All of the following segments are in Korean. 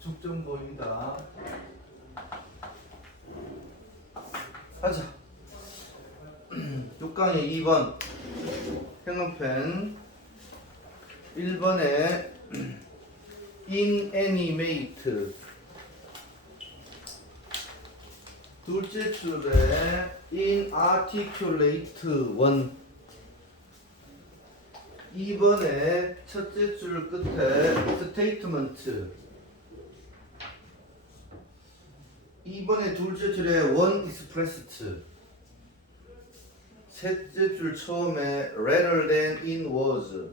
축전 보입니다. 하자. 6강의 2번 형광펜 1번에 inanimate 둘째 줄에 inarticulate 1 2번에 첫째 줄 끝에 statement 2번에 둘째 줄에 one expressed 셋째 줄 처음에 rather than in was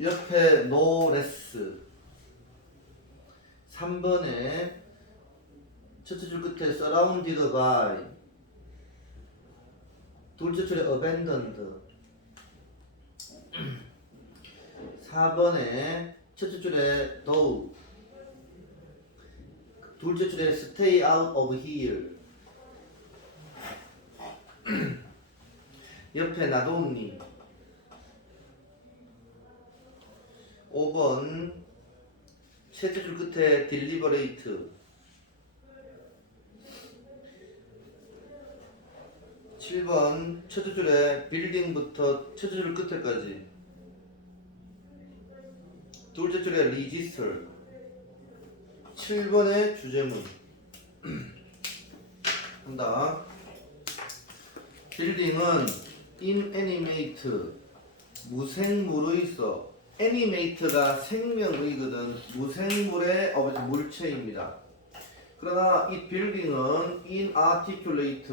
옆에 no less 3번에 첫째 줄 끝에 surrounded by 둘째 줄에 abandoned 4번에 첫째 줄에 though 둘째 줄에 stay out of here 옆에 not only 5번 셋째 줄 끝에 deliberate 7번 첫째 줄에 building부터 첫째 줄 끝에까지 둘째 줄에 register 7번의 주제문 한다. 빌딩은 inanimate 무생물의 있어. animate가 생명의거든. 무생물의 물체입니다. 그러나 이 빌딩은 inarticulate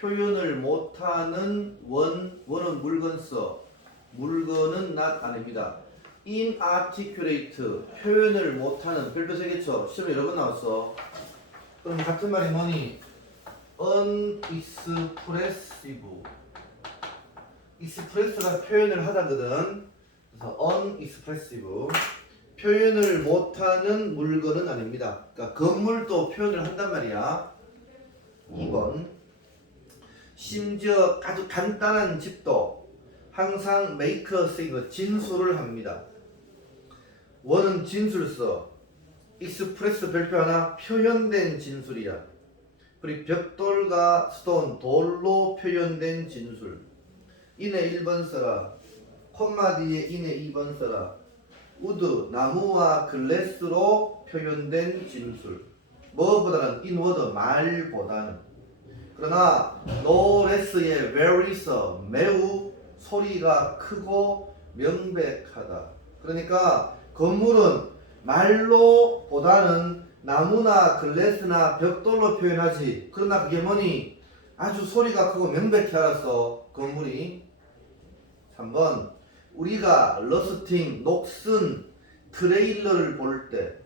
표현을 못하는 원은 물건 써. 물건은 not 아닙니다. inarticulate 표현을 못하는 별표 3개 시험에 여러 번 나왔어. 그럼 같은 말이 뭐니? unexpressive express가 표현을 하다거든. 그래서 unexpressive 표현을 못하는 물건은 아닙니다. 그러니까 건물도 표현을 한단 말이야. 2번 심지어 아주 간단한 집도 항상 make a save 진술을 합니다. 원은 진술서, express 별표 하나 표현된 진술이야. 그리고 벽돌과 스톤 돌로 표현된 진술. 인에 1번 써라. 콤마 뒤에 인에 2번 써라. 우드 나무와 글래스로 표현된 진술. 뭐보다는 인워드 말보다는. 그러나 no less의 very 써 매우 소리가 크고 명백하다. 그러니까 건물은 말로 보다는 나무나 글래스나 벽돌로 표현하지. 그러나 그게 뭐니? 아주 소리가 크고 명백히 알았어. 건물이. 3번 우리가 러스팅 녹슨 트레일러를 볼 때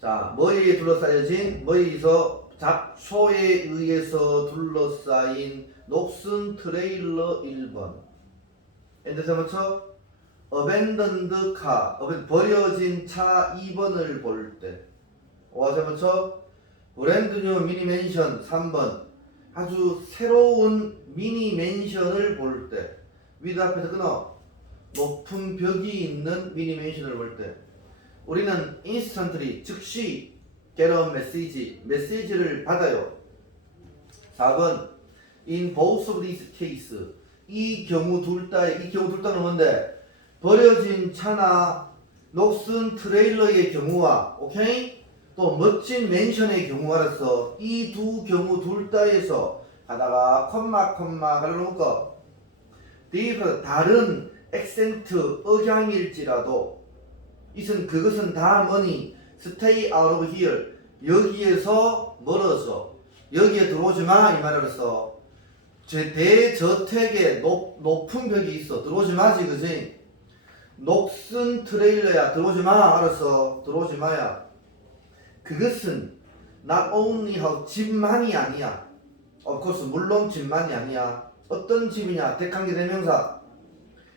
자 뭐에 둘러싸여진 뭐에서 잡초에 의해서 둘러싸인 녹슨 트레일러 1번 엔드세 맞춰? abandoned car 버려진 차 2번을 볼 때 와서 맞춰? 브랜드 뉴 미니 맨션 3번 아주 새로운 미니 맨션을 볼 때 위드 앞에서 끊어 높은 벽이 있는 미니 맨션을 볼 때 우리는 instantly 즉시 get a message 메시지를 받아요. 4번 in both of these cases 이 경우 둘 다는 뭔데? 버려진 차나 녹슨 트레일러의 경우와 오케이? 또 멋진 맨션의 경우 알았어. 이 두 경우 둘 다에서 하다가 콤마 갈라놓고 different 다른 액센트 억양일지라도 이것은 그것은 다 뭐니? stay out of here 여기에서 멀어져 여기에 들어오지 마 이 말이었어. 대저택에 높은 벽이 있어 들어오지 마지 그지? 녹슨 트레일러야 들어오지 마 알았어 들어오지 마야. 그것은 not only 집만이 아니야. of course 물론 집만이 아니야. 어떤 집이냐? 대칸계 대명사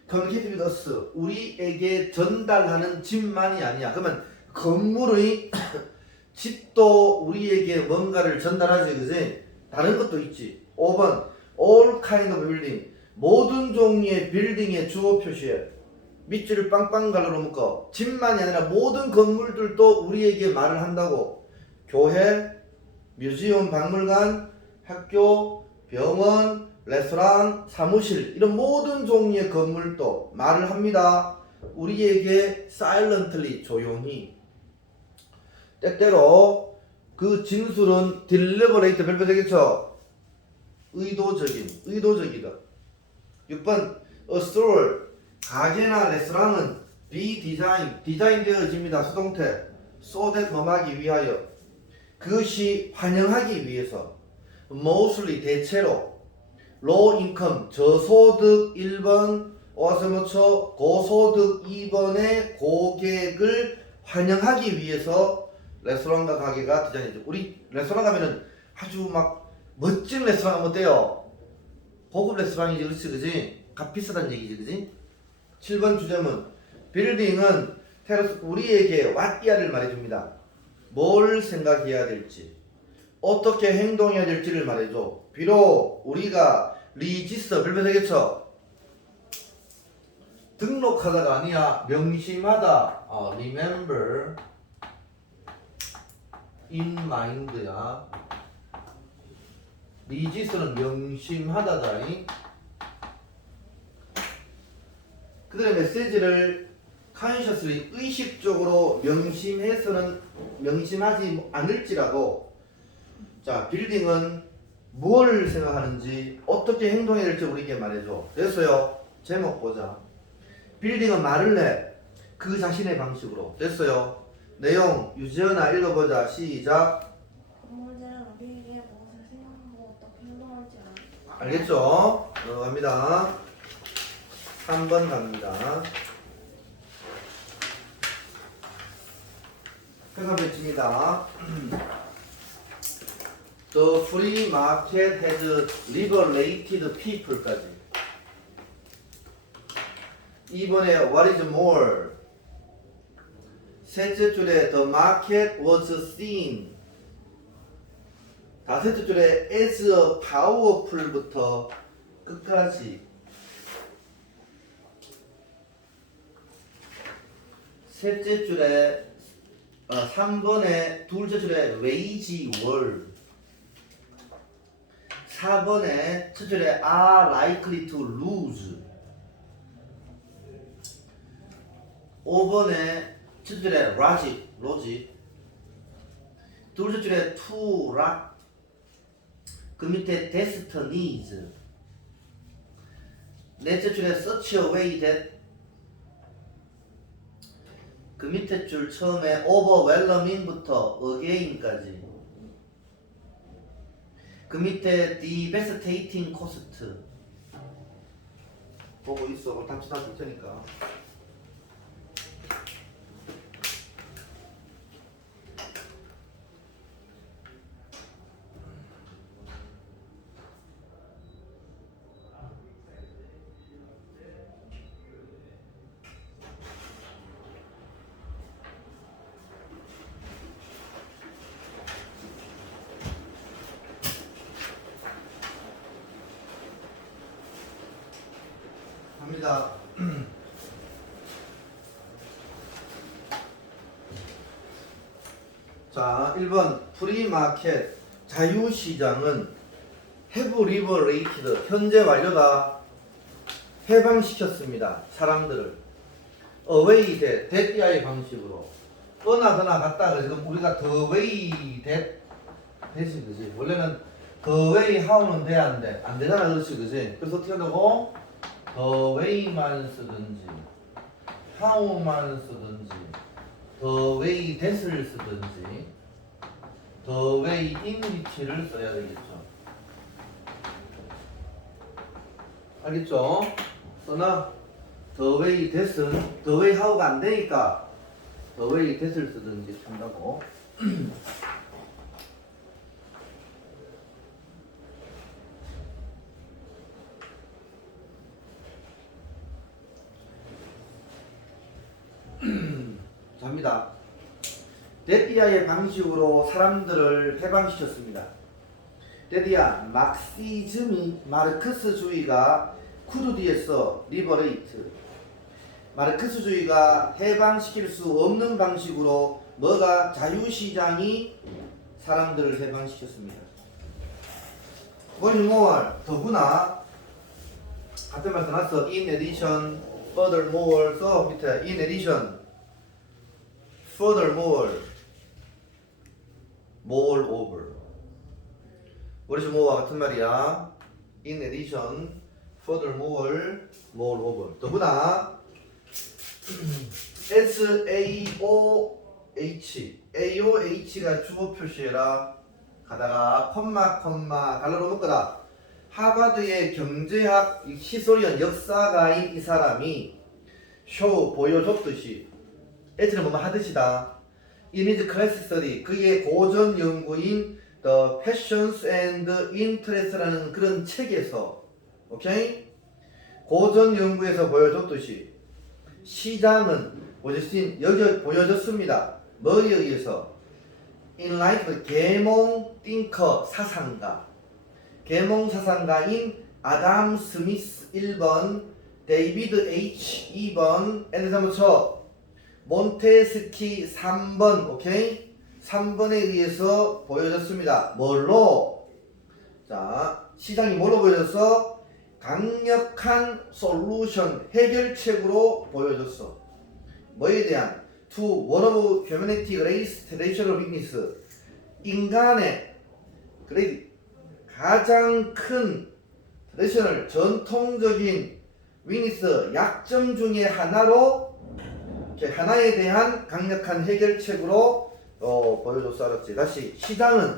communicate with us 우리에게 전달하는 집만이 아니야. 그러면 건물의 집도 우리에게 뭔가를 전달하지, 그지? 다른 것도 있지. 5번 all kind of building, 모든 종류의 빌딩의 주어 표시에 밑줄을 빵빵 갈라 묶어. 집만이 아니라 모든 건물들도 우리에게 말을 한다고. 교회, 뮤지엄, 박물관, 학교, 병원, 레스토랑, 사무실, 이런 모든 종류의 건물도 말을 합니다. 우리에게 silently, 조용히. 때때로 그 진술은 deliberate, 별표 되겠죠? 의도적이다. 6번 a store, 가게나 레스토랑은 be 디자인되어집니다. 수동태. so that 뭐하기 위하여, 그것이 환영하기 위해서. mostly, 대체로. low income, 저소득 1번, 와서 맞춰 고소득 2번의 고객을 환영하기 위해서 레스토랑과 가게가 디자인이죠. 우리 레스토랑 가면은 아주 막 멋진 레스토랑 가면 어때요? 고급 레스토랑이지, 그렇지, 그지? 값 비싸다는 얘기지, 그지? 7번 주제문, 빌딩은 테라스, 우리에게 what 이하를 말해줍니다. 뭘 생각해야 될지, 어떻게 행동해야 될지를 말해줘. 비록 우리가 리지스터, 별표 되겠죠? 등록하다가 아니야, 명심하다. remember in mind야. 리지스터는 명심하다다. 그들의 메시지를 consciously, 의식적으로 명심하지 않을지라도, 자, 빌딩은 뭘 생각하는지, 어떻게 행동해야 될지 우리에게 말해줘. 됐어요. 제목 보자. 빌딩은 말을 해. 그 자신의 방식으로. 됐어요. 내용 유지연아 읽어보자. 시작. 건물들은 우리에게 무엇을 생각하고 어떻게 행동할지 알아. 알겠죠? 갑니다. 3번 갑니다. 해석 배치입니다. The free market has liberated people까지. 2번에 what is more. 셋째 줄에 the market was seen. 다섯째 줄에 as a powerful부터 끝까지. 셋째 줄에 3번에 둘째 줄에 wage were. 4번에 첫 줄에 are likely to lose. 5번에 첫 줄에 logic. 둘째 줄에 to lack. 그 밑에 destinies. 넷째 줄에 such a way that. 그 밑에 줄 처음에 overwhelming부터 again까지. 그 밑에 devastating cost. 보고 있어. 답지 다 줄 테니까. 갑니다. 자, 1번 프리마켓, 자유시장은 have liberated, 현재 완료다. 해방시켰습니다. 사람들을. away that의 방식으로. 떠나거나 갔다가 지금 우리가 the way that이 그지. 원래는 the way how는 돼, 안 돼? 안 되잖아, 그렇지, 그지? 그래서 어떻게 한다고? the way만 쓰든지 how만 쓰든지 the way that을 쓰든지 the way in which를 써야 되겠죠. 알겠죠? 써나 the way that은 the way how가 안 되니까 the way that을 쓰든지 한다고. 갑니다. 데디아의 방식으로 사람들을 해방시켰습니다. 데디아 막시즘이 마르크스주의가 쿠르디에서 리버레이트 마르크스주의가 해방시킬 수 없는 방식으로 뭐가 자유시장이 사람들을 해방시켰습니다. 원유모월 더구나 같은 말 써놨어. In addition, furthermore 써 밑에 in addition, furthermore, moreover 원유모와 같은 말이야. In addition, furthermore, moreover 더구나 SAOH가 주어 표시해라. 가다가 콤마 달러로 묶어라. 하버드의 경제학 히스토리언 역사가인 이 사람이 보여줬듯이 H는 뭐뭐 하듯이다. 이미지 클래스 스터디 그의 고전 연구인 The Passions and Interest라는 그런 책에서 오케이? 고전 연구에서 보여줬듯이 시장은 보여졌습니다. 뭐에 의해서? Enlightenment 계몽 띵커 사상가 계몽 사상가인 아담 스미스 1번 데이비드 H 2번 앤더슨 몬테스키 3번 오케이? 3번에 의해서 보여졌습니다. 뭘로? 자 시장이 뭘로 보여졌어? 강력한 솔루션 해결책으로 보여줬어. 뭐에 대한? To one of humanity greatest traditional weakness 인간의 가장 큰 트레디셔널 전통적인 위니스 약점 중에 하나에 대한 강력한 해결책으로 보여줬어. 알았지? 다시 시장은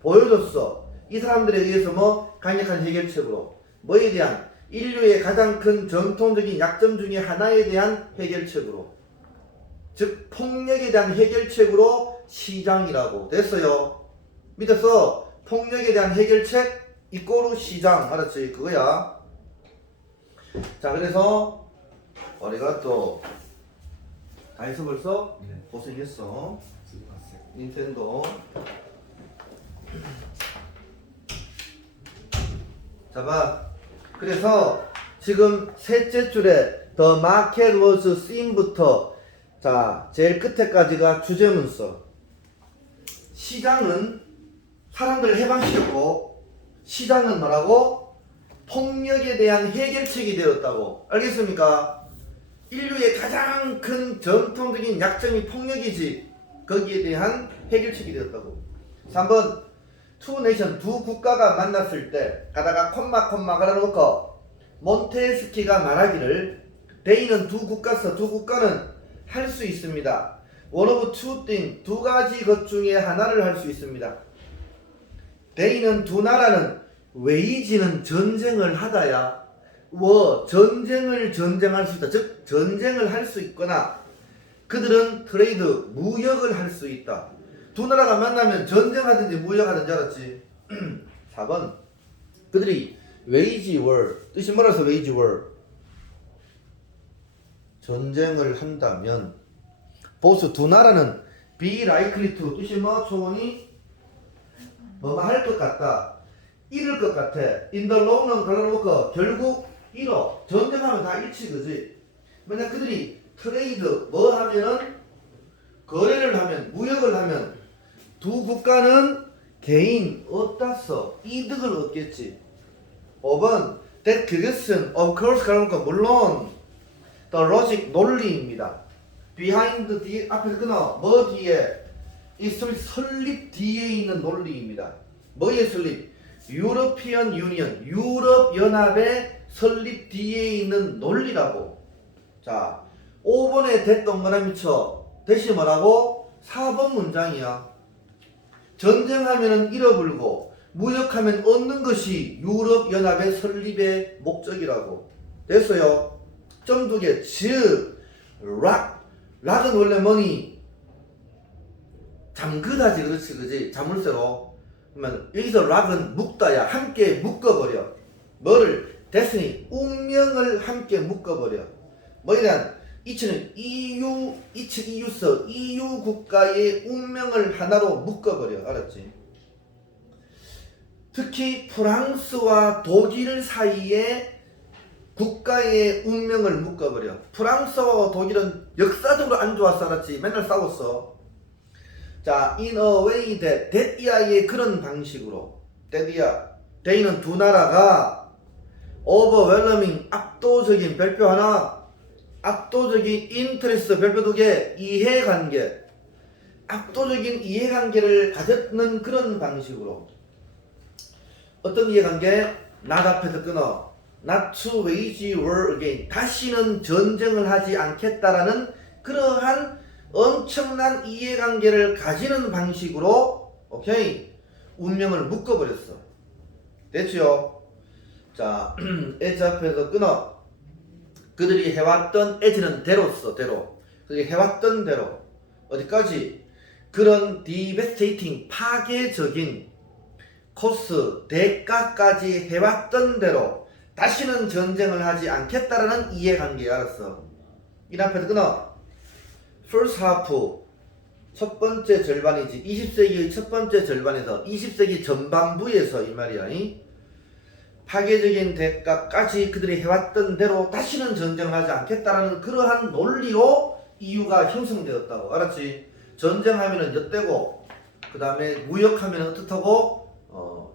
보여줬어. 이 사람들에 의해서 뭐 강력한 해결책으로 뭐에 대한? 인류의 가장 큰 전통적인 약점 중에 하나에 대한 해결책으로 즉 폭력에 대한 해결책으로 시장이라고 됐어요. 믿었어? 폭력에 대한 해결책 이꼬르 시장 알았지? 그거야. 자 그래서 우리가 또 다 했어 벌써? 네. 고생했어. 수고하세요. 닌텐도. 자 봐. 그래서 지금 셋째 줄에 The market was seen부터 자 제일 끝에까지가 주제문서. 시장은 사람들을 해방시켰고 시장은 뭐라고? 폭력에 대한 해결책이 되었다고. 알겠습니까? 인류의 가장 큰 전통적인 약점이 폭력이지. 거기에 대한 해결책이 되었다고. 3번 투 네이션 두 국가가 만났을 때 가다가 콤마 걸어놓고 몬테스키가 말하기를 They는 두 국가는 할 수 있습니다. One of two things 두 가지 것 중에 하나를 할 수 있습니다. They는 두 나라는 웨이지는 전쟁을 하다야 전쟁할 수 있다. 즉 전쟁을 할 수 있거나 그들은 트레이드 무역을 할 수 있다. 두 나라가 만나면 전쟁하든지 무역하든지 알았지? 4번 그들이 웨이지 월 뜻이 뭐라서 웨이지 월 전쟁을 한다면 보스 두 나라는 be likely to 뜻이 뭐 초원이 뭐뭐 할 것 같다. 잃을 것 같아. in the long은 걸어놓고 결국 잃어. 전쟁하면 다 잃지 그지? 만약 그들이 트레이드 뭐 하면은 거래를 하면 무역을 하면 두 국가는 개인 어따서 이득을 얻겠지. 5번 that 그것은 of course 걸어놓고 물론 the logic 논리입니다. behind 뒤에 앞에서 끊어 뭐 뒤에 이 설립 뒤에 있는 논리입니다. 뭐의 설립? 유러피언 유니언 유럽 연합의 설립 뒤에 있는 논리라고. 자 5번에 that 동그라미 쳐 대시 뭐라고? 4번 문장이야. 전쟁하면은 잃어버리고 무역하면 얻는 것이 유럽 연합의 설립의 목적이라고. 됐어요? 점 두 개. 즉 락은 원래 뭐니? 잠그다지 그렇지 그지? 자물쇠로. 그러면 여기서 락은 묶다야. 함께 묶어버려. 뭐를? 데스니 운명을 함께 묶어버려. 뭐에 대한? 이치는 이치 이유서 EU 국가의 운명을 하나로 묶어버려. 알았지? 특히 프랑스와 독일 사이에 국가의 운명을 묶어버려. 프랑스와 독일은 역사적으로 안 좋았어. 알았지? 맨날 싸웠어. 자, in a way that 이하의 그런 방식으로 they는 두 나라가 overwhelming 압도적인 별표 하나, 압도적인 interest 별표 두 개, 이해관계, 압도적인 이해관계를 가졌는 그런 방식으로. 어떤 이해관계? not 앞에서 끊어. not to wage war again. 다시는 전쟁을 하지 않겠다라는 그러한 엄청난 이해관계를 가지는 방식으로 오케이 운명을 묶어버렸어. 됐죠? 자, as 앞에서 끊어. 그들이 해왔던 as는 대로써 대로. 그들이 해왔던 대로 어디까지? 그런 devastating 파괴적인 코스 대가까지 해왔던 대로 다시는 전쟁을 하지 않겠다라는 이해관계. 알았어? 이 앞에서 끊어. first half 첫 번째 절반이지. 20세기의 첫 번째 절반에서 20세기 전반부에서 이 말이야. 파괴적인 대가까지 그들이 해왔던 대로 다시는 전쟁을 하지 않겠다라는 그러한 논리로 EU가 형성되었다고. 알았지? 전쟁하면은 엿대고 그 다음에 무역하면은 어떻다고?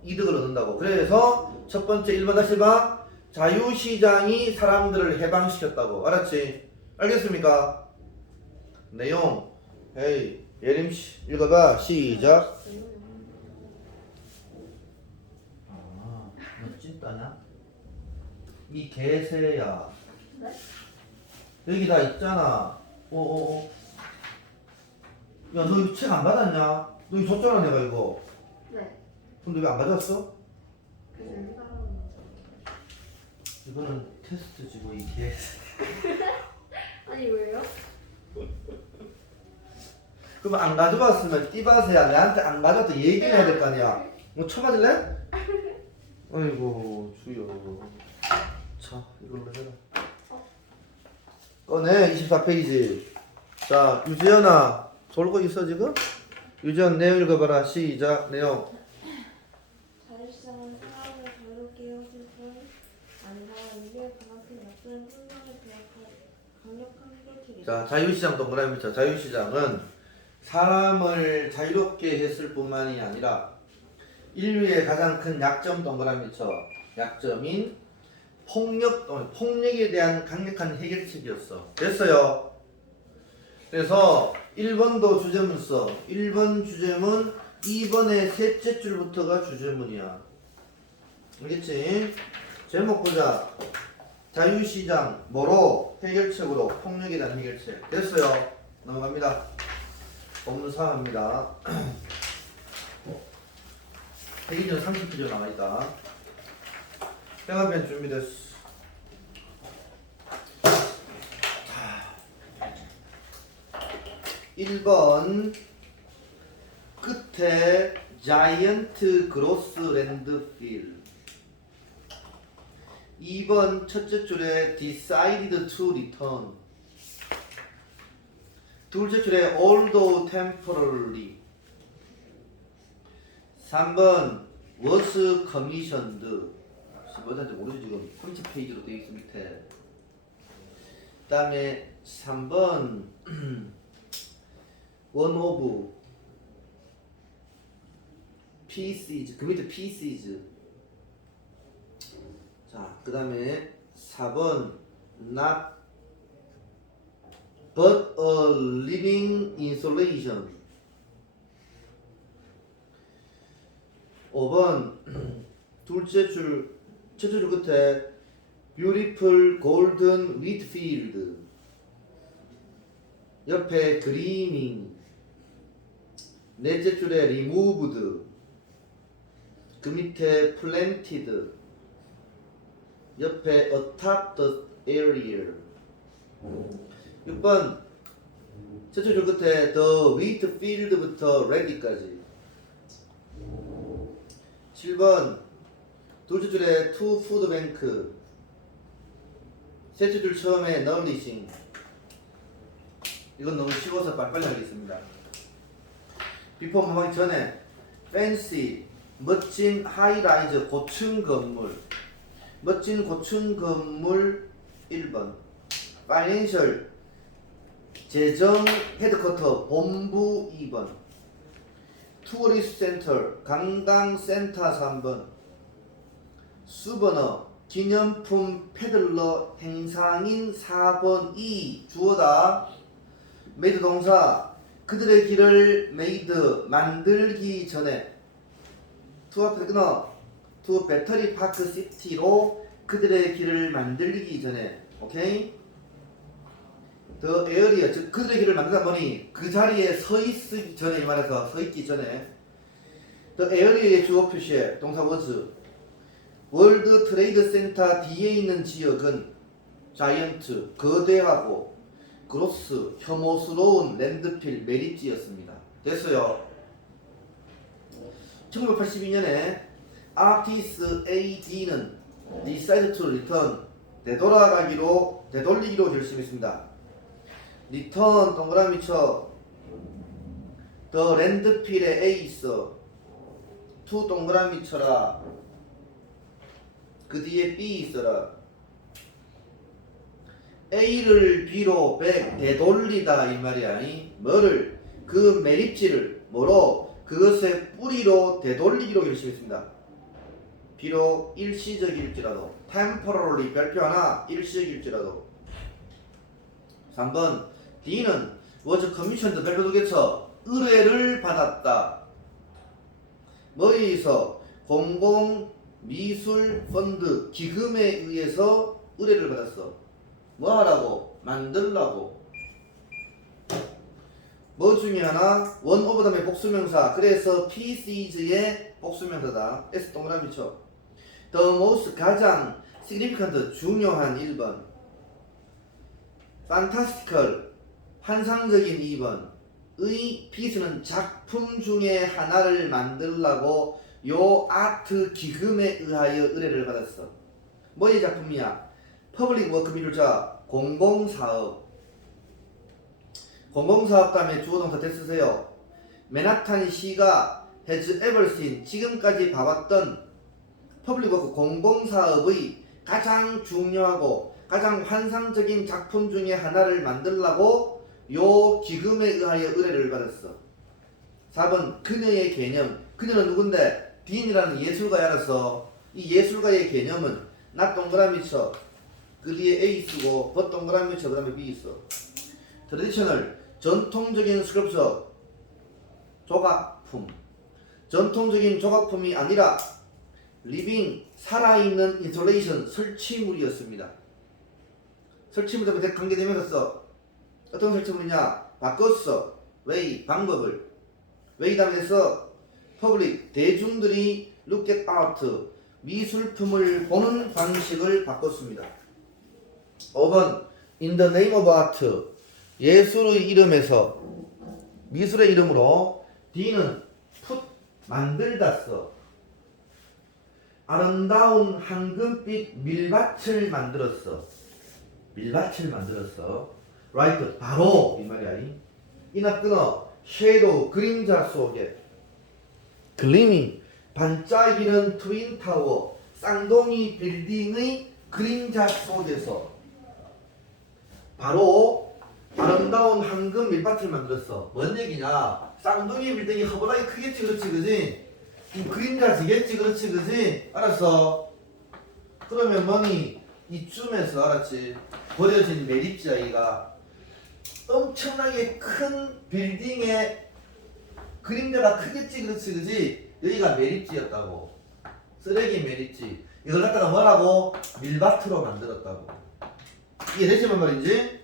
이득을 얻는다고. 그래서 첫 번째 1번 다시 봐. 자유시장이 사람들을 해방시켰다고. 알았지? 알겠습니까? 내용. 에이, 예림씨 읽어봐. 시작. 아, 너 찐따냐? 이 개새야. 네? 여기 다 있잖아. 야, 너 이거 책 안 받았냐? 너 이거 줬잖아, 내가 이거. 네. 근데 왜 안 가져왔어? 그래서 일반은 이거는 테스트지고 이 개. 아니 왜요? 그럼 안 가져왔으면 띠바세야. 내한테 안 가져왔다 얘기를 해야 될 거 아니야. 뭐 쳐맞을래? 아이고 주여. 자 이걸로 해라. 꺼내 24페이지. 자 유재현아 졸고 있어 지금? 유재현 내용 읽어봐라. 시작. 내용. 자율시장은 사람을 자유롭게 헤어질 뿐 아니라 인류의 가만히 낯선 혼란에 대한 강력한 해결책이다. 자 자유시장 동그라미 쳐. 자유시장은 사람을 자유롭게 했을 뿐만이 아니라 인류의 가장 큰 약점 동그라미 쳐. 약점인 폭력에 대한 강력한 해결책이었어. 됐어요. 그래서 1번도 주제문 써. 1번 주제문 2번의 셋째 줄부터가 주제문이야. 알겠지? 제목 보자. 자유시장 뭐로? 해결책으로. 폭력에 대한 해결책. 됐어요. 넘어갑니다. 법문사합니다. 대기전 30페이지 나와있다. 평화변 준비됐어. 1번 끝에 자이언트 그로스 랜드필. 2번 첫째 줄에 decided to return. 둘째 줄에 although temporarily. 3번 was commissioned. 뭐든지 모르지 지금 30페이지로 되어 있어 밑에. 그 다음에 3번 one of pieces. 그 밑에 pieces. 자, 그 다음에 4번 not but a living insulation. 5번 둘째 줄 첫째 줄 끝에 beautiful golden wheat field. 옆에 gleaming. 넷째 줄에 removed. 그 밑에 planted. 옆에 atop the area. 6번 첫째 줄 끝에 the wheat field부터 ready까지. 7번 둘째 줄에 to food bank. 셋째 줄 처음에 nourishing. 이건 너무 쉬워서 빨리빨리 하겠습니다. 비포 넘어가기 전에 fancy 멋진 하이라이즈 고층 건물 멋진 고층 건물 1번 파이낸셜 재정 헤드쿼터 본부 2번 투어리스트 센터 관광센터 3번 수버너 기념품 패들러 행상인 4번 이 주어다 메이드 동사 그들의 길을 메이드 만들기 전에 투어 패드너 투 배터리 파크 시티로 그들의 길을 만들기 전에 오케이 더 에어리어 즉 그들의 길을 만들다 보니 그 자리에 서 있기 전에 이 말에서 서 있기 전에 더 에어리어의 주어 표시에 동사 was 월드 트레이드 센터 뒤에 있는 지역은 자이언트 거대하고 그로스 혐오스러운 랜드필 메리지였습니다. 됐어요. 1982년에 아티스 AD는 decide to return 되돌리기로 결심했습니다. return 동그라미 쳐 the 랜드필에 A 있어 to 동그라미 쳐라 그 뒤에 B 있어라 A를 B로 되돌리다 이 말이야. 뭐를 그 매립지를 뭐로 그것의 뿌리로 되돌리기로 결심했습니다. 비록 일시적일지라도 temporarily 별표 하나 일시적일지라도 3번 D는 was commissioned 별표 두 개 쳐 의뢰를 받았다. 뭐에서 공공미술 펀드 기금에 의해서 의뢰를 받았어. 뭐 하라고? 만들라고. 뭐 중에 하나? 원 오브 다음에 복수명사. 그래서 PCs의 복수명사다. S 동그라미 쳐. The most 가장 significant 중요한 1번. fantastical 환상적인 2번. 의 피스는 작품 중에 하나를 만들라고 요 아트 기금에 의하여 의뢰를 받았어. 뭐의 작품이야? 퍼블릭 워크 미루자 공공사업. 공공사업 다음에 주어동사 대 쓰세요. 맨하탄 시가 has ever seen 지금까지 봐왔던 퍼블릭 워크 공공사업의 가장 중요하고 가장 환상적인 작품 중에 하나를 만들라고 요 기금에 의하여 의뢰를 받았어. 4번 그녀의 개념. 그녀는 누군데? 딘이라는 예술가야라서 이 예술가의 개념은 나 동그라미 쳐. 그 뒤에 A 쓰고 버 동그라미 쳐. 그 다음에 B 있어. 트레디셔널 전통적인 스컬프처 조각품. 전통적인 조각품이 아니라 리빙 살아있는 인스톨레이션 설치물이었습니다. 설치물 때문에 관계되면서 어떤 설치물이냐? 바꿨어. 웨이 방법을. 웨이 다음에서 퍼블릭 대중들이 look at art 미술품을 보는 방식을 바꿨습니다. 5번 in the name of art 예술의 이름에서 미술의 이름으로 D는 put 만들다 써. 아름다운 황금빛 밀밭을 만들었어. 밀밭을 만들었어. right 바로 이 말이야. 이나 끊어 섀도우 그림자 속에 글리밍 반짝이는 트윈타워 쌍둥이 빌딩의 그림자 속에서 바로 아름다운 황금 밀밭을 만들었어. 뭔 얘기냐? 쌍둥이 빌딩이 허벌하게 크겠지 그렇지 그지? 이 그림자 지겠지 그렇지 그지? 알았어? 그러면 뭐니? 이쯤에서 알았지? 버려진 매립지 아이가 엄청나게 큰 빌딩의 그림자가 크겠지 그렇지 그지? 여기가 매립지였다고. 쓰레기 매립지. 이걸 갖다가 뭐라고? 밀밭으로 만들었다고. 이해되지만 말이지?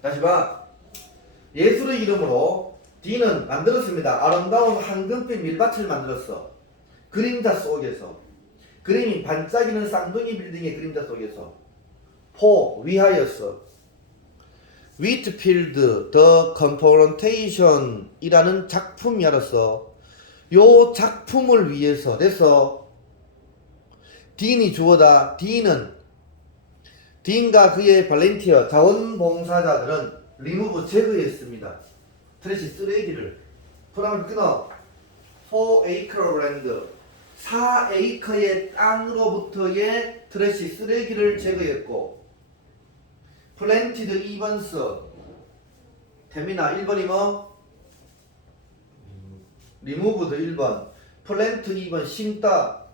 다시 봐. 예술의 이름으로 D는 만들었습니다. 아름다운 황금빛 밀밭을 만들었어. 그림자 속에서. 그림이 반짝이는 쌍둥이 빌딩의 그림자 속에서. 위하였어. Whitfield The Confrontation 이라는 작품이 알았어. 요 작품을 위해서 됐어. 딘이 주어다. 딘과 그의 발렌티어 자원봉사자들은 리무브 제거했습니다. 트래시 쓰레기를. 프랑을 끊어. 4acre land 4에이커의 땅으로부터의 트래시 쓰레기를 제거했고 planted 2번 써. 태민아 1번이 뭐? removed 1번. plant 2번 심다.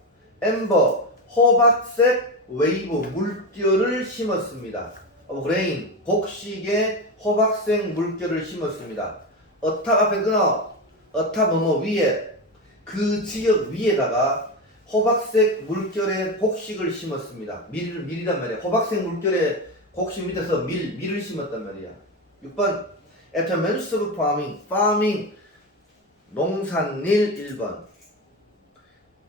amber 호박색 웨이브 물결을 심었습니다. grain 곡식에 호박색 물결을 심었습니다. 어탑 앞에 끊어. 어탑 뭐뭐 위에 그 지역 위에다가 호박색 물결의 곡식을 심었습니다. 밀이란 말이야. 호박색 물결의 곡식 밑에서 밀을 심었단 말이야. 6번 Attendance of farming 농산일 1번.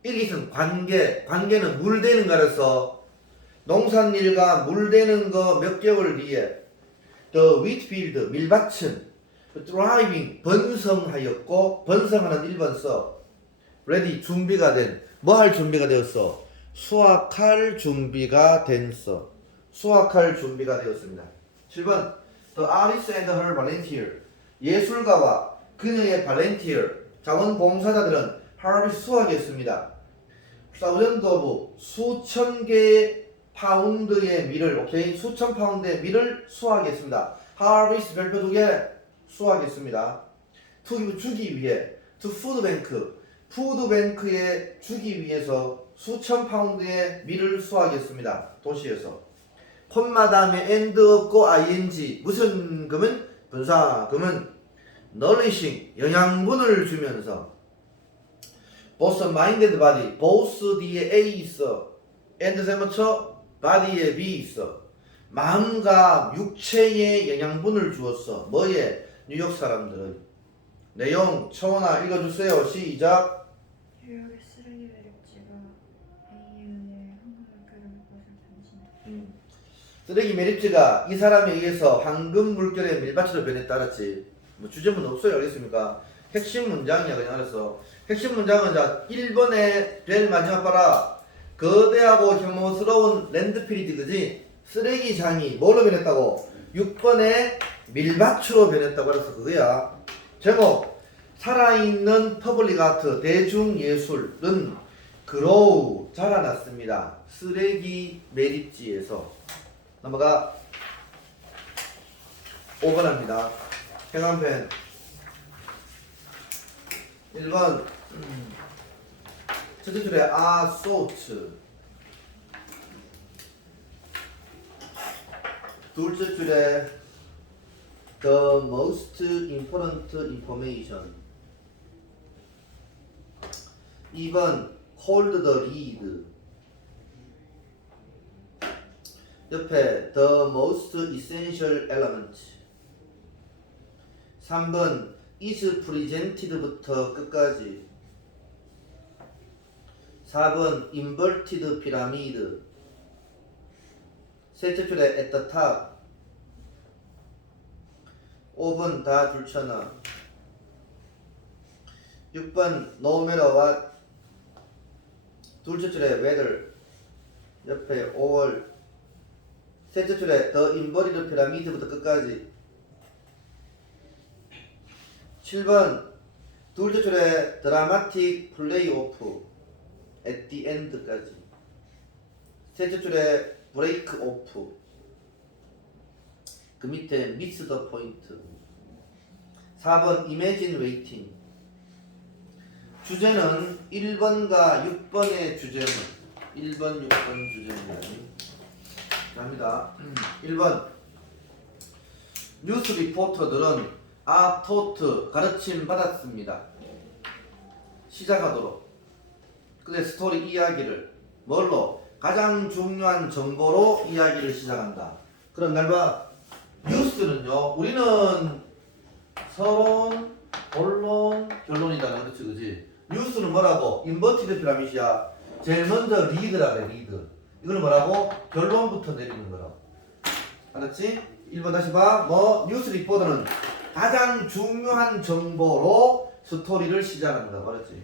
이것은 관계는 물대는 거라서 농산일과 물대는 거 몇 개월 뒤에 The wheat field 밀밭은 thriving 번성하였고 번성하는 1번 써. ready 준비가 된. 뭐 할 준비가 되었어? 수확할 준비가 된서. 수확할 준비가 되었습니다. 7번 The artist and her volunteer 예술가와 그녀의 volunteer 자원봉사자들은 harvest 수확했습니다. thousands of 수천 개의 파운드의 밀을 오케이 수천 파운드의 밀을 수확했습니다. harvest 별표 2개 수확했습니다. to give 주기 위해 to food bank 푸드뱅크에 주기 위해서 수천 파운드의 밀을 수확했습니다. 도시에서. 콤마 다음에 and 없고 ing 무슨 금은? 분사금은 nourishing 영양분을 주면서 both minded body both 뒤에 a 있어 and 세모쳐 body에 b 있어 마음과 육체에 영양분을 주었어. 뭐에? 뉴욕 사람들은. 내용 청원아 읽어주세요. 시작. 뉴욕의 쓰레기 매립지가 AU의 황금 물결을 것을 단신했다. 쓰레기 매립지가 이 사람에 의해서 황금 물결의 밀밭으로 변했다. 알았지? 뭐 주제문 없어요. 알겠습니까? 핵심 문장이야. 그냥 알았어. 핵심 문장은 자 1번에 제일 마지막 봐라. 거대하고 혐오스러운 랜드필이지 그지? 쓰레기장이 뭘로 변했다고? 6번에 밀밭으로 변했다고 알았어. 그거야. 제목 살아있는 퍼블릭 아트 대중예술은 그로우 자라났습니다. 쓰레기 매립지에서. 넘어가 5번 합니다. 행안펜 1번 첫째 줄에 assault 둘째 줄에 the most important information 2번 hold the lead 옆에 the most essential element 3번 is presented부터 끝까지 4번 inverted pyramid 셋째 줄에 at the top 5번 다 줄쳐놔 6번 no matter what 둘째 줄에 whether 옆에 all 셋째 줄에 the inverted pyramid부터 끝까지 7번 둘째 줄에 dramatic play off at the end까지 셋째 줄에 break off 그 밑에 miss the point 4번 imagine waiting 주제는 1번과 6번의 주제는 1번, 6번 주제입니다. 갑니다. 1번 뉴스 리포터들은 are taught 가르침 받았습니다. 시작하도록 근데 스토리 이야기를 뭘로? 가장 중요한 정보로 이야기를 시작한다. 그럼 날 봐. 뉴스는요 우리는 서론, 본론, 결론이다. 그렇지 그지? 뉴스는 뭐라고? 인버티드 피라미드야. 제일 먼저 리드라 그래. 리드. 이거는 뭐라고? 결론부터 내리는 거라고. 알았지? 1번 다시 봐. 뭐? 뉴스 리포터는 가장 중요한 정보로 스토리를 시작한다. 알았지?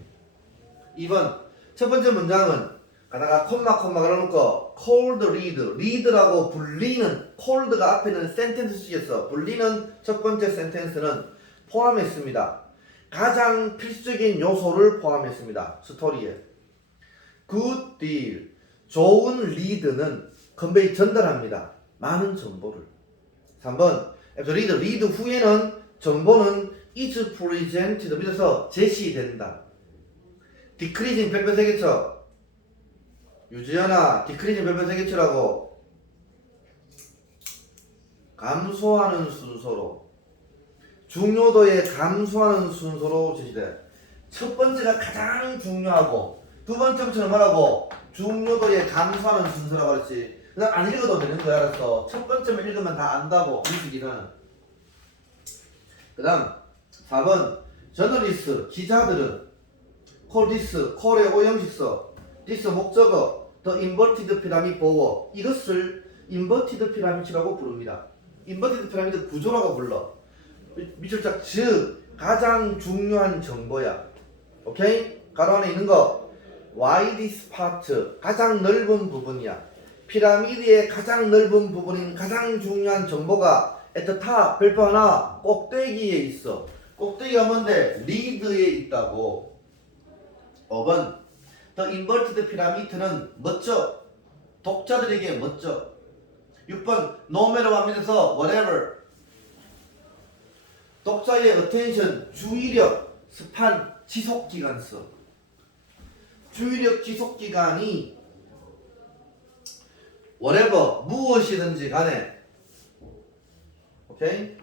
2번 첫 번째 문장은 가다가 콤마 걸어놓고 cold read라고 불리는 cold가 앞에 있는 센텐스 쓰겠어. 불리는 첫 번째 센텐스는 포함했습니다. 가장 필수적인 요소를 포함했습니다. 스토리에. good deal 좋은 리드는 컨베이 전달합니다. 많은 정보를. 3번 리드 후에는 정보는 is presented 밑에서 제시된다. decreasing 별표 세개쳐 유지연아 decreasing 별표 세개쳐라고 감소하는 순서로 중요도에 감소하는 순서로 제시돼. 첫 번째가 가장 중요하고 두 번째부터는 뭐라고? 중요도에 감소하는 순서라고 그랬지. 그냥 안 읽어도 되는 거야. 알았어. 첫 번째만 읽으면 다 안다고 뉴스 기사는. 그 다음 4번 저널리스트 기자들은 call this call의 오형식서 this 목적어 the inverted pyramid 보호 이것을 inverted pyramid이라고 부릅니다. inverted pyramid 구조라고 불러. 밑줄짝 즉 가장 중요한 정보야. 오케이? 가로 안에 있는 거 widest part 가장 넓은 부분이야. 피라미드의 가장 넓은 부분인 가장 중요한 정보가 at the top 별표 하나 꼭대기에 있어. 꼭대기가 뭔데? 리드에 있다고. 5번 The inverted pyramid는 멋져. 독자들에게 멋져. 6번 no matter what에서 whatever 독자의 attention 주의력 스판 지속기간서. 주의력 지속기간이 whatever 무엇이든지 간에 오케이?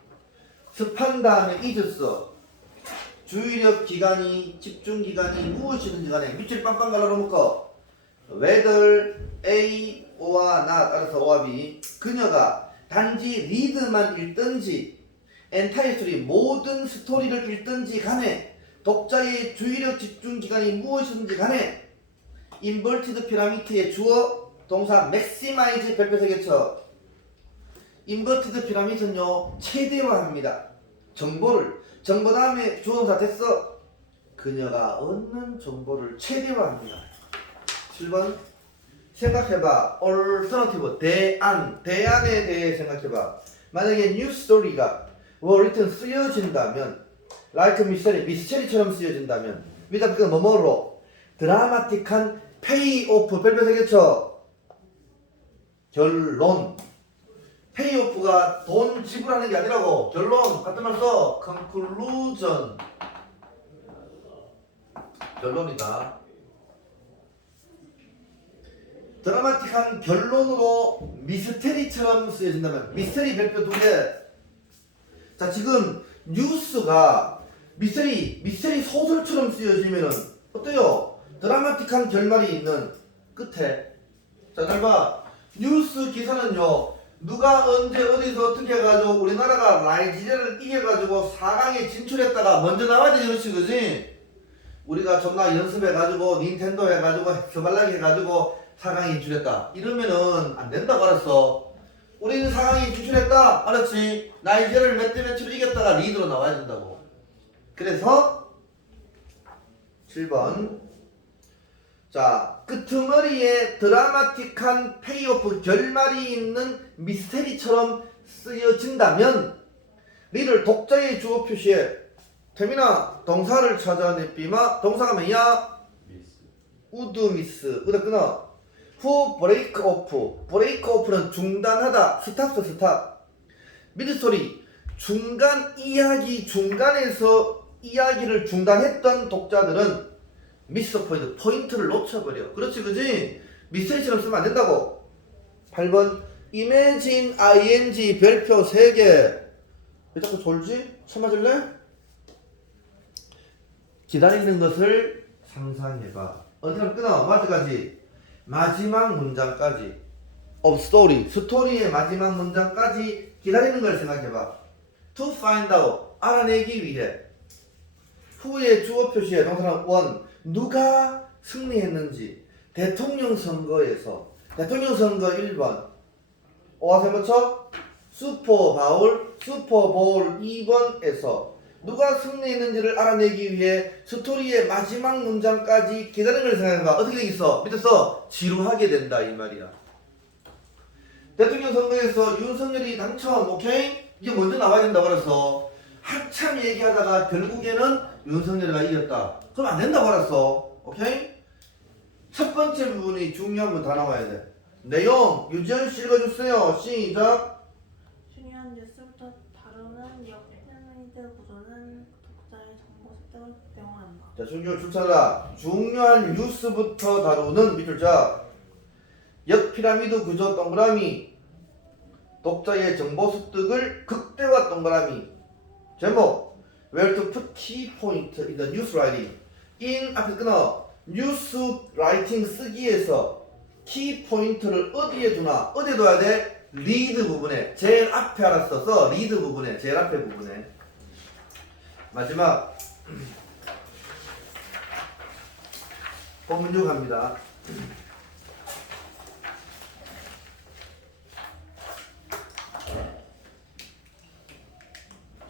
스판 다음에 is 써. 주의력 기간이 집중 기간이 무엇이든지 간에 밑줄 빵빵 갈라놓고 whether A or not 따라서 O와 B 그녀가 단지 리드만 읽든지 엔타이틀이 모든 스토리를 읽든지 간에 독자의 주의력 집중 기간이 무엇이든지 간에 인버티드 피라미드의 주어 동사 maximize 별표 세개쳐. 인버티드 피라미드는요 최대화합니다. 정보 다음에 주어동사 됐어. 그녀가 얻는 정보를 최대화합니다. 7번 생각해봐. alternative 대안에 대해 생각해봐. 만약에 뉴스 스토리가 written 쓰여진다면 like 미스테리처럼 쓰여진다면 위다 그건 뭐뭐로 드라마틱한 페이오프 별표 세개쳐. 결론 페이오프가 돈 지불하는 게 아니라고. 결론 같은 말 써. conclusion 결론이다. 드라마틱한 결론으로 미스테리처럼 쓰여진다면 미스테리 별표 2개. 자 지금 뉴스가 미스테리 소설처럼 쓰여지면은 어때요? 드라마틱한 결말이 있는 끝에. 자 잘 봐. 뉴스 기사는요 누가 언제 어디서 어떻게 해가지고 우리나라가 나이지리아를 이겨가지고 4강에 진출했다가 먼저 나와야 되지. 그렇지 그지? 우리가 존나 연습해가지고 닌텐도 해가지고 스발라기 해가지고 4강에 진출했다 이러면은 안 된다고. 알았어. 우리는 4강에 진출했다 알았지? 나이지리아를 몇 대 몇으로 이겼다가 리드로 나와야 된다고. 그래서 7번 자 끄트머리에 드라마틱한 페이오프 결말이 있는 미스테리처럼 쓰여진다면 리를 독자의 주어 표시에 태민아 동사를 찾아내비마 동사가 뭐냐? would miss 그다 끊어. who break off는 중단하다 스탑 미드스토리 중간 이야기 중간에서 이야기를 중단했던 독자들은 미스 포인트를 놓쳐버려. 그렇지 그지? 미스테리처럼 쓰면 안 된다고. 8번 imagine ing 별표 3개. 왜 자꾸 졸지? 차 맞을래? 기다리는 것을 상상해봐. 어디서 끊어? 말때까지 마지막 문장까지 of story 스토리의 마지막 문장까지 기다리는 걸 생각해봐. to find out 알아내기 위해 후에 주어 표시에 동사는 원 누가 승리했는지 대통령 선거에서 대통령 선거 1번 오와세 맞춰 슈퍼볼 2번에서 누가 승리했는지를 알아내기 위해 스토리의 마지막 문장까지 기다리는 걸 생각해봐. 어떻게 되겠어? 밑에서 지루하게 된다 이 말이야. 대통령 선거에서 윤석열이 당첨, 오케이? 이게 먼저 나와야 된다고 그래서 한참 얘기하다가 결국에는 윤석열이가 이겼다. 그럼 안 된다고 그랬어. 오케이? 첫 번째 부분이 중요한 건 다 나와야 돼. 내용 유지현 씨 읽어주세요. 시작. 중요한 뉴스부터 다루는 역피라미드 구조는 독자의 정보 습득을 극대화한다. 자, 중요 줄차라. 중요한 뉴스부터 다루는 밑줄 자. 역피라미드 구조 동그라미. 독자의 정보 습득을 극대화 동그라미. 제목. Where to put key point in the news writing. in 앞에 끊어. 뉴스 라이팅 쓰기에서 키 포인트를 어디에 두나? 어디에 둬야 돼? 리드 부분에. 제일 앞에 알았어. 써. 리드 부분에. 제일 앞에 부분에. 마지막. 본문중 갑니다.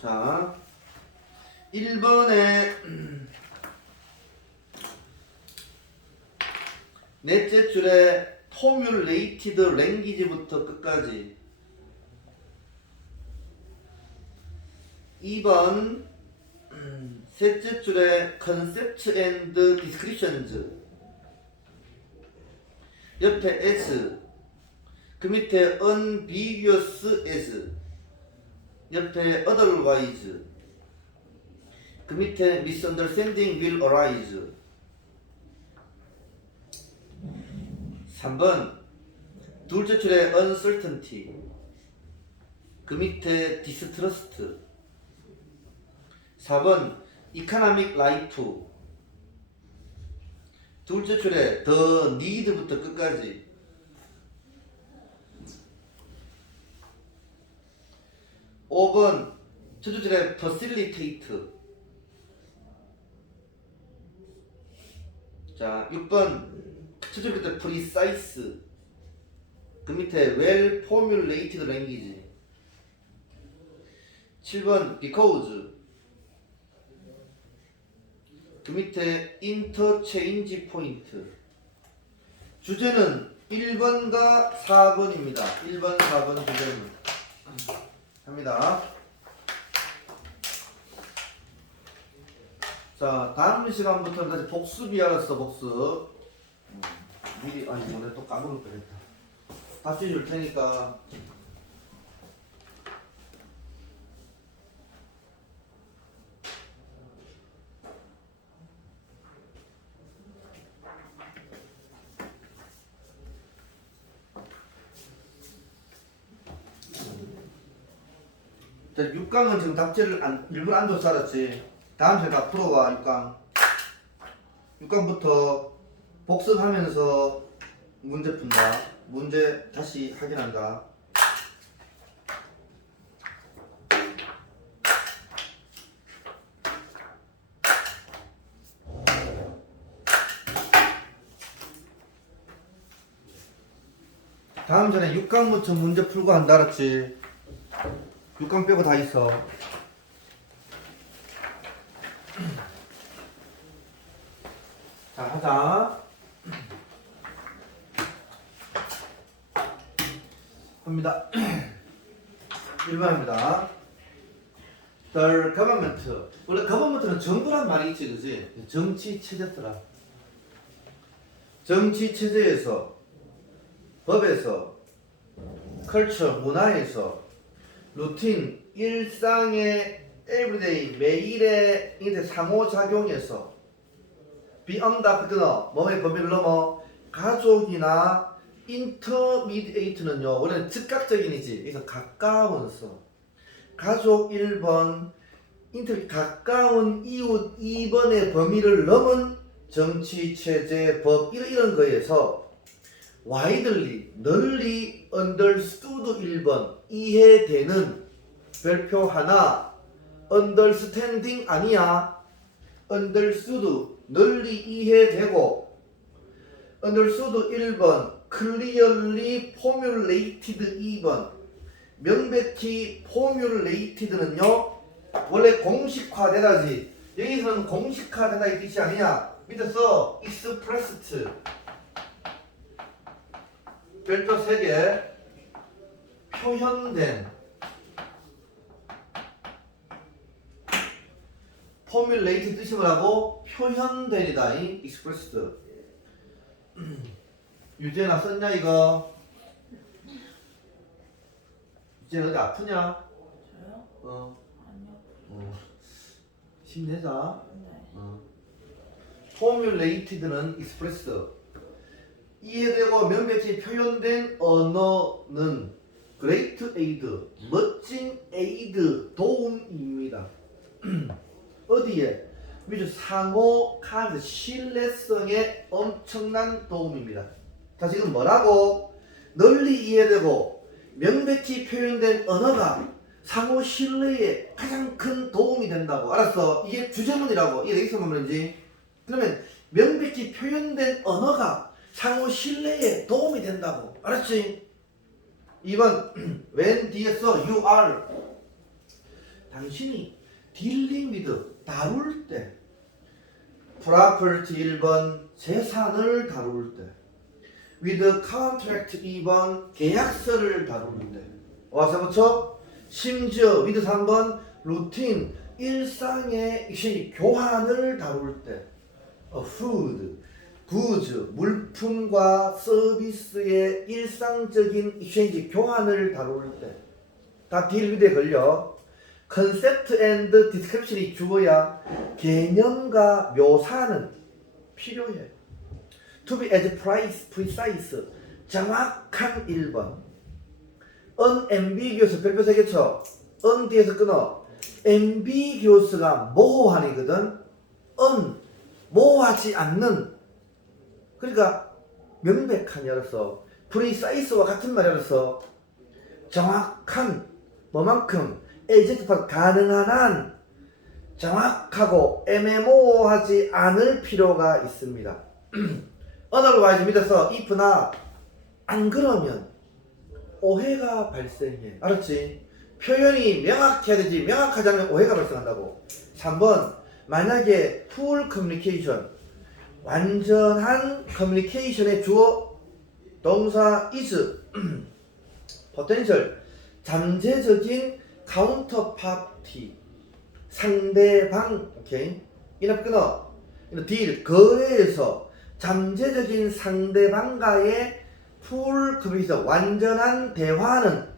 자, 1번에 넷째 줄에 포뮬레이티드 랭귀지부터 끝까지. 2번 셋째 줄에 컨셉트 앤드 디스크리션즈. 옆에 as. 그 밑에 unambiguous as. 옆에 otherwise. 그 밑에 misunderstanding will arise. 3번 둘째 줄에 uncertainty. 그 밑에 distrust. 4번 economic life. 둘째 줄에 the need부터 끝까지. 5번 첫째 줄에 facilitate. 자, 6번 첫째 줄에 precise. 그 밑에 well formulated language. 7번 because. 그 밑에 interchange point. 주제는 1번과 4번입니다. 1번, 4번 주제는 합니다. 자, 다음 시간부터는 다시 복습이 알았어. 복습. 미리 이번에 또 까먹을 뻔했다. 답지 줄 테니까. 자, 6강은 지금 답지를 일부러 안 줘서 알았지. 다음 시간 풀어와. 6강. 6강부터 복습하면서 문제 푼다. 문제 다시 확인한다. 다음 전에 6강부터 문제 풀고 한다. 알았지? 6강 빼고 다 있어. 자, 하자. 합니다. 1번입니다. The government. 원래 government는 정부란 말이 있지, 그지? 정치 체제더라. 정치 체제에서, 법에서, 컬처, 문화에서, 루틴, 일상의 everyday, 매일의 상호작용에서 beyond 끊어, 뭐의 범위를 넘어 가족이나 intermediate는요, 원래는 즉각적인이지. 여기서 가까운서. 가족 1번, 가까운 이웃 2번의 범위를 넘은 정치, 체제, 법, 이런 거에서 widely, 널리 understood 1번, 이해되는 별표 하나, understanding 아니야. understood, 널리 이해되고, understood 1번, clearly formulated 2번, 명백히 formulated는요, 원래 공식화되다지. 여기서는 공식화되다 이 뜻이 아니야. 밑에 써 expressed. 별도 3개. 표현된. formulate 뜻이 뭐라고? 표현된이다. 이 expressed. 유재나 썼냐 이거? 유재는 어디 아프냐? 저요? 아니요. 힘내자. 네. formulated는 expressed. 이해되고 명백히 표현된 언어는 great aid, 멋진 aid, 도움입니다. 어디에? 위주 상호 간 신뢰성에 엄청난 도움입니다. 자, 지금 뭐라고? 널리 이해되고 명백히 표현된 언어가 상호 신뢰에 가장 큰 도움이 된다고. 알았어? 이게 주제문이라고. 이해되겠어, 말인지? 그러면 명백히 표현된 언어가 상호 신뢰에 도움이 된다고. 알았지? 2번 when 뒤에 써 you are. 당신이 dealing with 다룰 때. property 1번 재산을 다룰 때. with contract 2번 계약서를 다룰 때. 와서 붙여? 심지어 with 3번 루틴 일상의 교환을 다룰 때. food goods 물품과 서비스의 일상적인 exchange 교환을 다룰 때. 다 deal with에 걸려. concept and description이 주어야 개념과 묘사는 필요해. to be as precise 정확한 1번. unambiguous 별표 3개 쳐. un 뒤에서 끊어. ambiguous가 모호한이거든. 모호하지 않는. 그러니까 명백한이라서 precise와 같은 말이라서 정확한 뭐만큼 adjective 가능한 한 정확하고 애매모호하지 않을 필요가 있습니다. otherwise 밑에서 if나 안 그러면 오해가 발생해. 알았지? 표현이 명확해야 되지. 명확하지 않으면 오해가 발생한다고. 3번 만약에 full communication 완전한 커뮤니케이션의 주어 동사 is potential 잠재적인 카운터파티 상대방 오케이 이납 끊어 딜 거래에서 잠재적인 상대방과의 풀 커뮤니케이션 완전한 대화는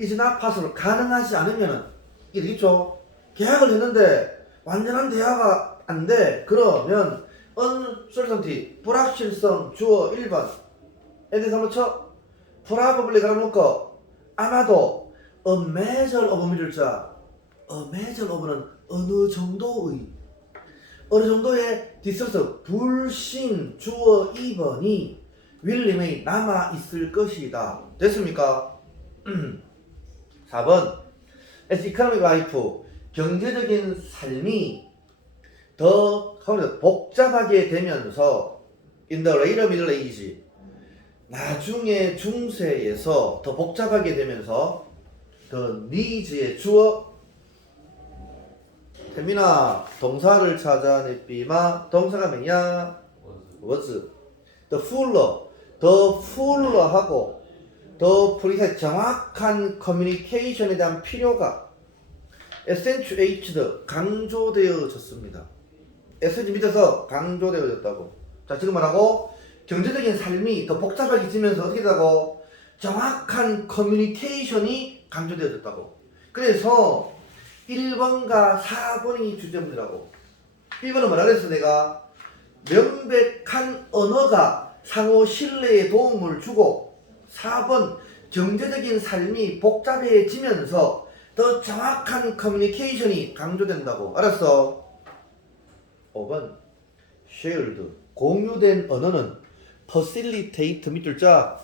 is not possible 가능하지 않으면은 이게 있죠. 계약을 했는데 완전한 대화가 안 돼. 그러면 uncertainty 불확실성 주어 1번 애들 한번 쳐. probably 갈아놓고 아마도 a measure of 미들자 a measure of는 어느 정도의 디스터스 불신 주어 2번이 will remain 남아 있을 것이다. 됐습니까? 4번 as economic life 경제적인 삶이 더 복잡하게 되면서 in the later middle age 나중에 중세에서 더 복잡하게 되면서 the needs의 주어 태민아 동사를 찾아내비마 동사가 뭐냐? was the fuller하고 the precise 정확한 커뮤니케이션에 대한 필요가 accentuated 강조되어졌습니다. 에센지 밑에서 강조되어졌다고. 자 지금 뭐라고? 경제적인 삶이 더 복잡해지면서 어떻게 되고 정확한 커뮤니케이션이 강조되어졌다고. 그래서 1번과 4번이 주제문이라고. 1번은 뭐라 그랬어 내가? 명백한 언어가 상호 신뢰에 도움을 주고 4번 경제적인 삶이 복잡해지면서 더 정확한 커뮤니케이션이 강조된다고. 알았어? 5번 shared 공유된 언어는 facilitate 밑줄 자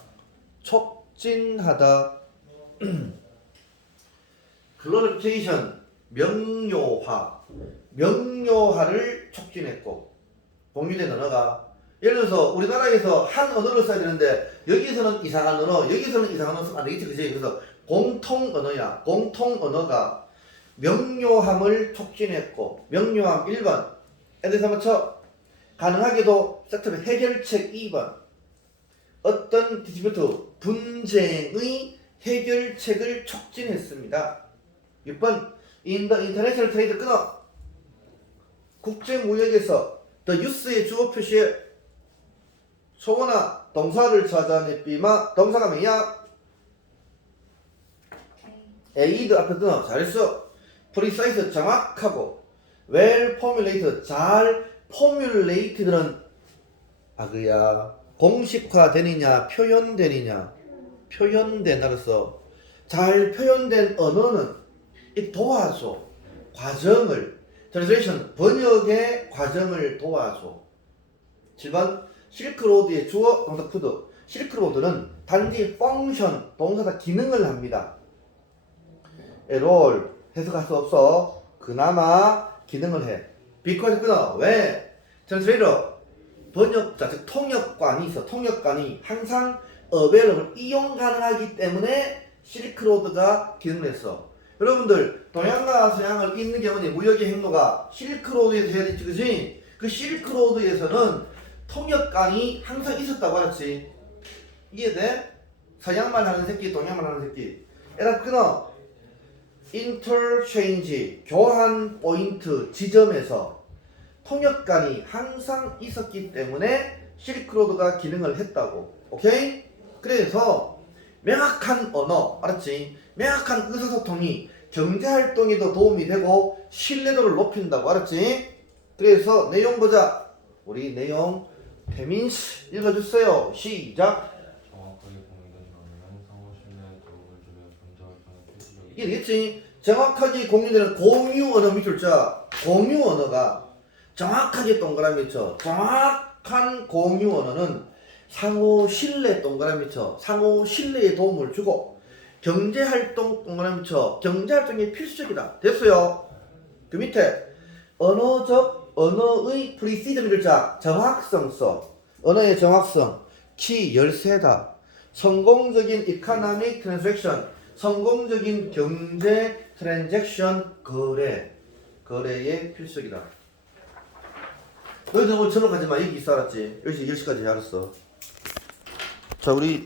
촉진하다 glorification 명료화를 촉진했고 공유된 언어가 예를 들어서 우리나라에서 한 언어를 써야 되는데 여기서는 이상한 언어 여기서는 이상한 언어 쓰면 안 되겠지 그치? 그래서 공통 언어야. 공통 언어가 명료함을 촉진했고 명료함 1번 애들 맞춰 가능하게도 섹터의 해결책 2번 어떤 디스퓨트 분쟁의 해결책을 촉진했습니다. 6번 in the international trade 끊어 국제무역에서 the use의 주어 표시에 소거나 동사를 찾아내 비마 동사가 뭐야? aid 앞에 끊어 잘했어. precise 정확하고 well formulated 잘 formulated는 아그야 공식화되느냐 표현되느냐 표현된 알았어. 잘 표현된 언어는 이 도와줘 과정을 translation 번역의 과정을 도와줘. 7번 실크로드의 주어 동사 푸드 실크로드는 단지 펑션 동사다 기능을 합니다. 롤 해석할 수 없어. 그나마 기능을 해. because 끊어. 왜? translator 번역자 즉 통역관이 있어. 통역관이 항상 available 이용 가능하기 때문에 실크로드가 기능을 했어. 여러분들 동양과 서양을 잇는 경우는 무역의 행로가 실크로드에서 해야 되지 그지? 그 실크로드에서는 통역관이 항상 있었다고 알았지? 이해돼? 서양말 하는 새끼 동양말 하는 새끼 에라 끊어. interchange 교환 포인트 지점에서 통역관이 항상 있었기 때문에 실크로드가 기능을 했다고. 오케이? 그래서 명확한 언어 알았지? 명확한 의사소통이 경제활동에도 도움이 되고 신뢰도를 높인다고 알았지? 그래서 내용 보자. 우리 내용 태민씨 읽어주세요. 시작. 정확하게 공유된 논의는 상호 신뢰에 도움을 주며 경제활동에 필수적이다. 이게 되겠지? 정확하게 공유되는 공유 언어 밑줄 자. 공유 언어가 정확하게 동그라미 쳐. 정확한 공유 언어는 상호 신뢰 동그라미 쳐. 상호 신뢰에 도움을 주고 경제활동 동그라미 쳐. 경제활동이 필수적이다. 됐어요? 그 밑에 언어적 언어의 프리시전 글자 정확성 써. 언어의 정확성 키 열쇠다. 성공적인 이코노믹 트랜잭션 성공적인 경제 트랜잭션 거래의 필수적이다. 너희들 오늘 저녁 가지 마. 여기 있어 알았지? 10시까지 알았어. 자 우리